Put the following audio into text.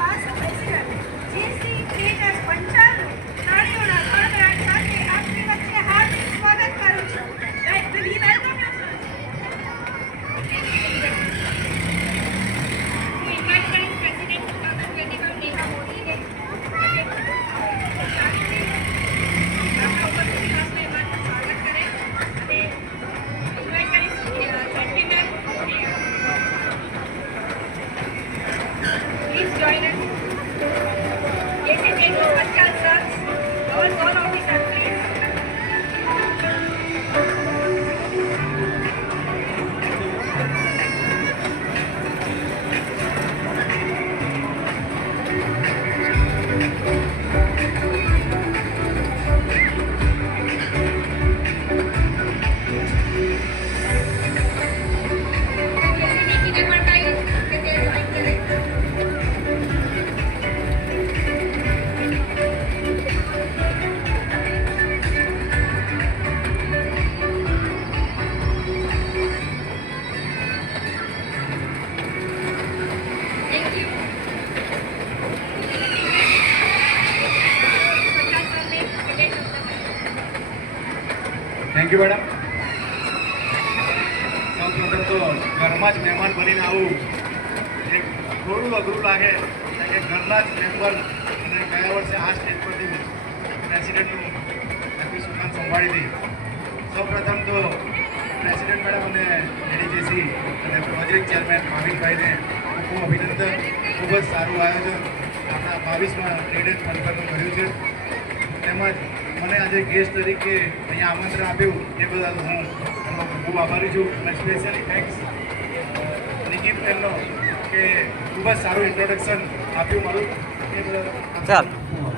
Past president GC creator પંચાલનું તાળીઓના ગણગડાટ સાથે આપની વચ્ચે હાર્દિક સ્વાગત કરું છું. We welcome you, sir. Please join us. Yes, it is Panchal sir, our zone officer, please. Thank you madam. સૌપ્રથમ તો ઘરમાં જ મહેમાન બનીને આવું એક થોડું અઘરું લાગે કે ઘરના જ મેમ્બર અને ગયા વર્ષે આ સ્ટેજ પરથી પ્રેસિડેન્ટનું નક્કી સુકાન સંભાળી હતી. સૌપ્રથમ તો પ્રેસિડેન્ટ મેડમ અને એડીજીસી અને પ્રોજેક્ટ ચેરમેન ભાવિકભાઈને ખૂબ અભિનંદન. ખૂબ જ સારું આયોજન આપણા 22માં ટ્રેડેડ ફંડનું કર્યું છે. તેમજ મને આજે ગેસ્ટ તરીકે અહીંયા આમંત્રણ આપ્યું એ બદલ હું એમનો ખૂબ આભારી છું. અને સ્પેશિયલી થેન્ક્સ નિકિત બેનનો કે ખૂબ જ સારું ઇન્ટ્રોડક્શન આપ્યું મારું એ બદલ.